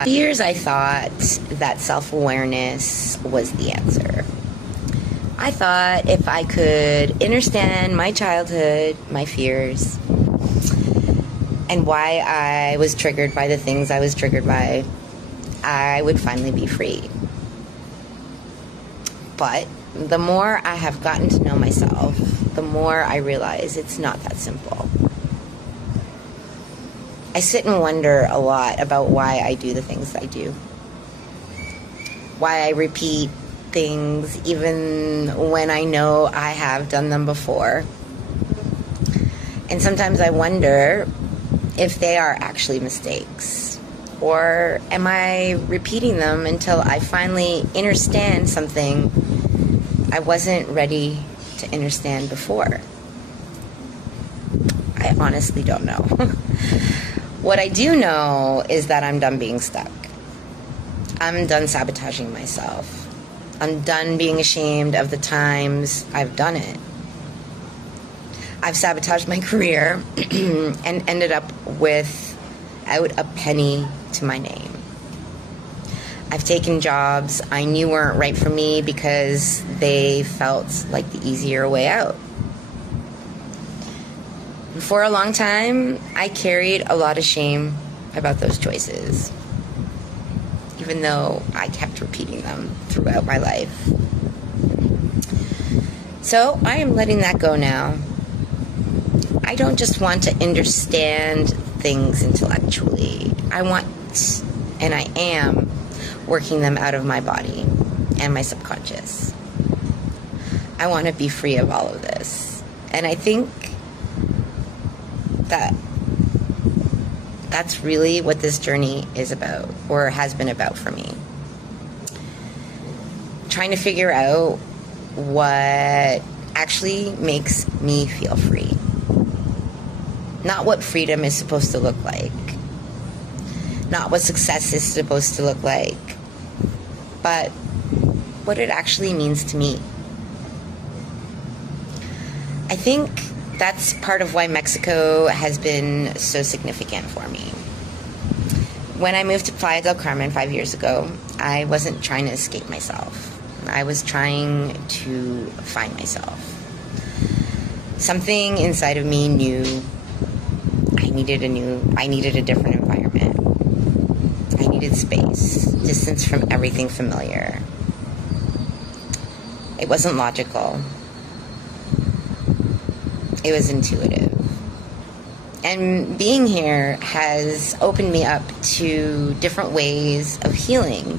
For years, I thought that self-awareness was the answer. I thought if I could understand my childhood, my fears, and why I was triggered by the things I was triggered by, I would finally be free. But the more I have gotten to know myself, the more I realize it's not that simple. I sit and wonder a lot about why I do the things I do. Why I repeat things even when I know I have done them before. And sometimes I wonder if they are actually mistakes. Or am I repeating them until I finally understand something I wasn't ready to understand before? I honestly don't know. What I do know is that I'm done being stuck. I'm done sabotaging myself. I'm done being ashamed of the times I've done it. I've sabotaged my career and ended up without a penny to my name. I've taken jobs I knew weren't right for me because they felt like the easier way out. For a long time, I carried a lot of shame about those choices, even though I kept repeating them throughout my life. So I am letting that go now. I don't just want to understand things intellectually. I want, and I am, working them out of my body and my subconscious. I want to be free of all of this. And I think that's really what this journey is about, or has been about for me. Trying to figure out what actually makes me feel free. Not what freedom is supposed to look like. Not what success is supposed to look like. But what it actually means to me. I think that's part of why Mexico has been so significant for me. When I moved to Playa del Carmen 5 years ago, I wasn't trying to escape myself. I was trying to find myself. Something inside of me knew I needed a different environment. I needed space, distance from everything familiar. It wasn't logical. It was intuitive. And being here has opened me up to different ways of healing.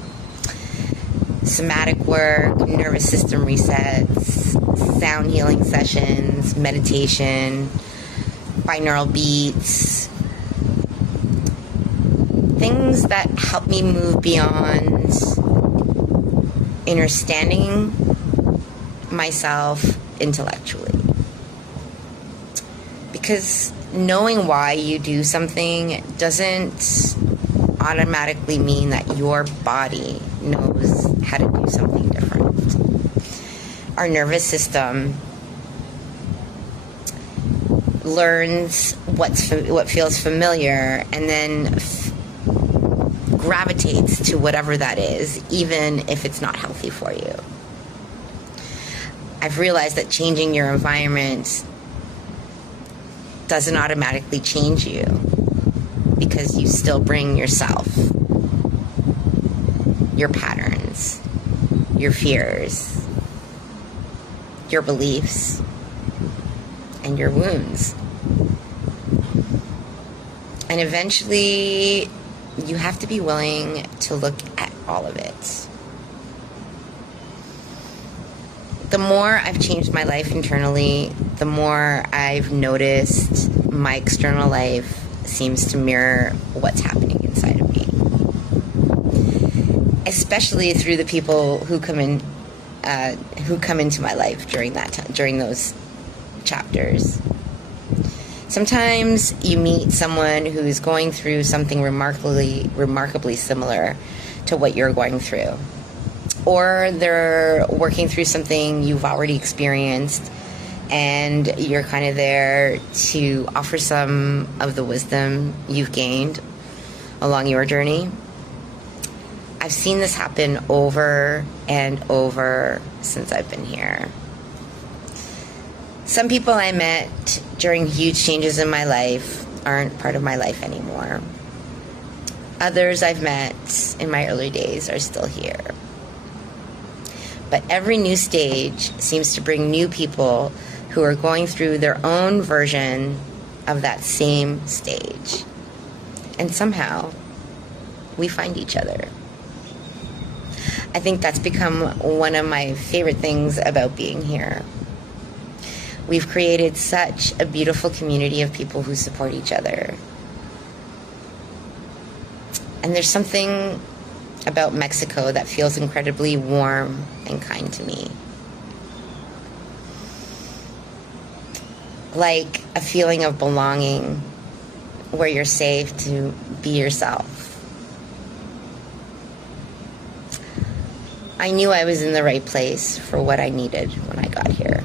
Somatic work, nervous system resets, sound healing sessions, meditation, binaural beats. Things that help me move beyond understanding myself intellectually. Because knowing why you do something doesn't automatically mean that your body knows how to do something different. Our nervous system learns what feels familiar and then gravitates to whatever that is, even if it's not healthy for you. I've realized that changing your environment doesn't automatically change you, because you still bring yourself, your patterns, your fears, your beliefs, and your wounds. And eventually, you have to be willing to look at all of it. The more I've changed my life internally, the more I've noticed my external life seems to mirror what's happening inside of me. Especially through the people who come into my life during those chapters. Sometimes you meet someone who's going through something remarkably similar to what you're going through. Or they're working through something you've already experienced, and you're kind of there to offer some of the wisdom you've gained along your journey. I've seen this happen over and over since I've been here. Some people I met during huge changes in my life aren't part of my life anymore. Others I've met in my early days are still here. But every new stage seems to bring new people who are going through their own version of that same stage. And somehow, we find each other. I think that's become one of my favorite things about being here. We've created such a beautiful community of people who support each other. And there's something about Mexico that feels incredibly warm and kind to me. Like a feeling of belonging where you're safe to be yourself. I knew I was in the right place for what I needed when I got here.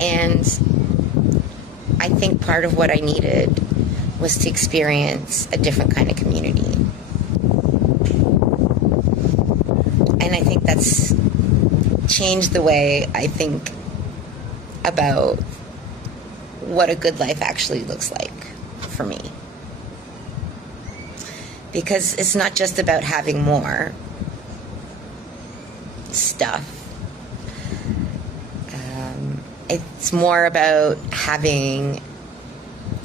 And I think part of what I needed was to experience a different kind of community. And I think that's changed the way I think about what a good life actually looks like for me. Because it's not just about having more stuff. It's more about having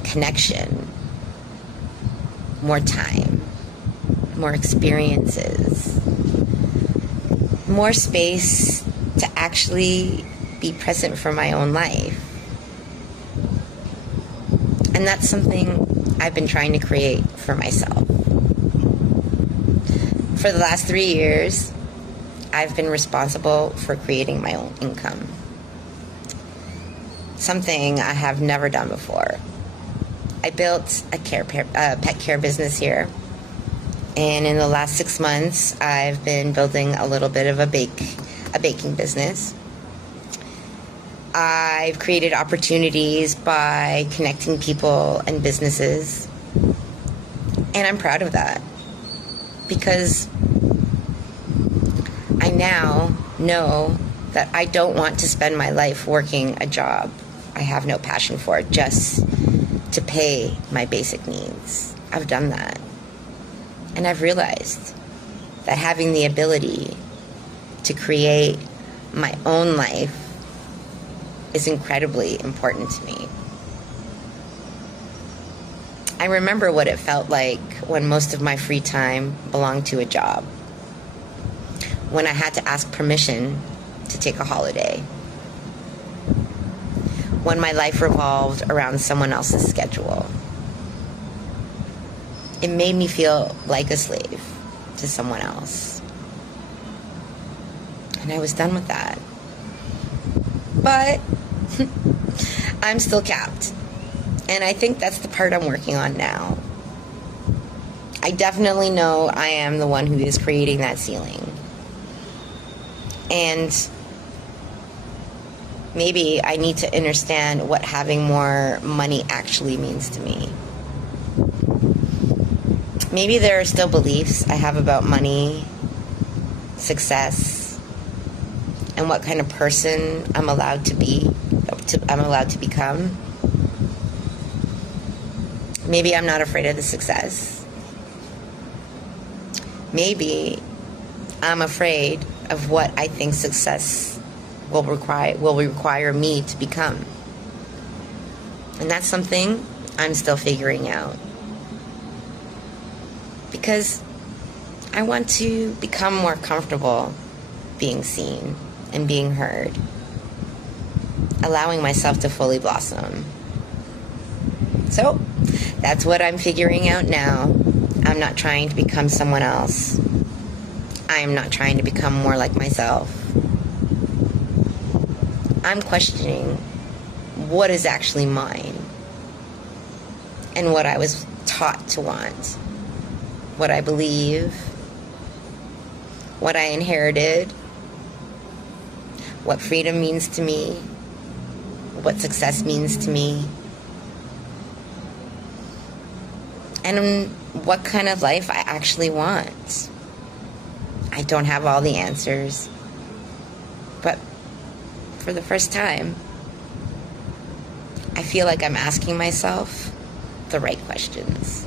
connection, more time, more experiences, more space to actually be present for my own life. And that's something I've been trying to create for myself. For the last 3 years, I've been responsible for creating my own income. Something I have never done before. I built a pet care business here. And in the last 6 months, I've been building a little bit of a baking business. I've created opportunities by connecting people and businesses. And I'm proud of that. Because I now know that I don't want to spend my life working a job I have no passion for just to pay my basic needs. I've done that. And I've realized that having the ability to create my own life is incredibly important to me. I remember what it felt like when most of my free time belonged to a job. When I had to ask permission to take a holiday. When my life revolved around someone else's schedule. It made me feel like a slave to someone else. And I was done with that. But I'm still capped. And I think that's the part I'm working on now. I definitely know I am the one who is creating that ceiling. And maybe I need to understand what having more money actually means to me. Maybe there are still beliefs I have about money, success, and what kind of person I'm allowed to be, I'm allowed to become. Maybe I'm not afraid of the success. Maybe I'm afraid of what I think success will require me to become. And that's something I'm still figuring out. Because I want to become more comfortable being seen and being heard. Allowing myself to fully blossom. So, that's what I'm figuring out now. I'm not trying to become someone else. I'm not trying to become more like myself. I'm questioning what is actually mine and what I was taught to want, what I believe, what I inherited, what freedom means to me, what success means to me. And what kind of life I actually want. I don't have all the answers, but for the first time, I feel like I'm asking myself the right questions.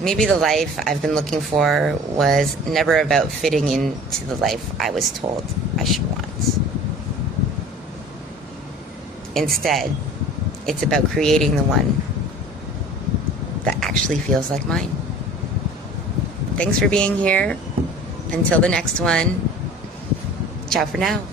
Maybe the life I've been looking for was never about fitting into the life I was told I should want. Instead, it's about creating the one that actually feels like mine. Thanks for being here. Until the next one, ciao for now.